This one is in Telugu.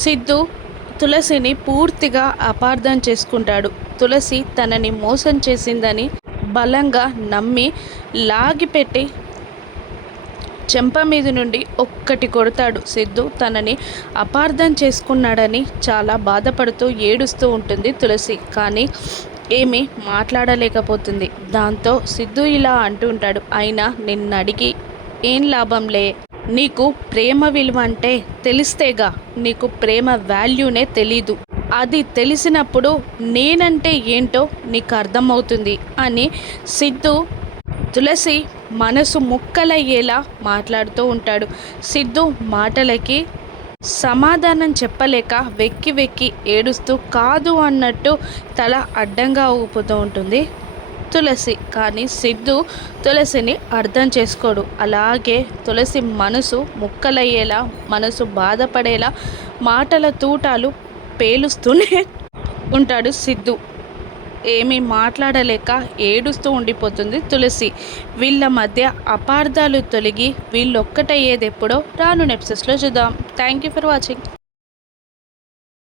సిద్ధు తులసిని పూర్తిగా అపార్థం చేసుకుంటాడు. తులసి తనని మోసం చేసిందని బలంగా నమ్మి లాగిపెట్టి చెంప మీద నుండి ఒక్కటి కొడతాడు. సిద్ధు తనని అపార్థం చేసుకున్నాడని చాలా బాధపడుతూ ఏడుస్తూ ఉంటుంది తులసి. కానీ ఏమీ మాట్లాడలేకపోతుంది. దాంతో సిద్ధు ఇలా అంటూ ఉంటాడు, అయినా నిన్నడిగి ఏం లాభంలే, నీకు ప్రేమ విలువ అంటే తెలిస్తేగా, నీకు ప్రేమ వాల్యూనే తెలీదు. అది తెలిసినప్పుడు నేనంటే ఏంటో నీకు అర్థమవుతుంది అని సిద్ధు తులసి మనసు ముక్కలయ్యేలా మాట్లాడుతూ ఉంటాడు. సిద్ధు మాటలకి సమాధానం చెప్పలేక వెక్కి వెక్కి ఏడుస్తూ కాదు అన్నట్టు తల అడ్డంగా ఊపుతూ ఉంటుంది తులసి. కానీ సిద్ధు తులసిని అర్థం చేసుకోడు. అలాగే తులసి మనసు ముక్కలయ్యేలా, మనసు బాధపడేలా మాటల తూటాలు పేలుస్తూనే ఉంటాడు సిద్ధు. ఏమీ మాట్లాడలేక ఏడుస్తూ ఉండిపోతుంది తులసి. వీళ్ళ మధ్య అపార్థాలు తొలగి వీళ్ళొక్కటయ్యేది ఎప్పుడో రాను ఎపిసోడ్స్లో చూద్దాం. Thank you for watching.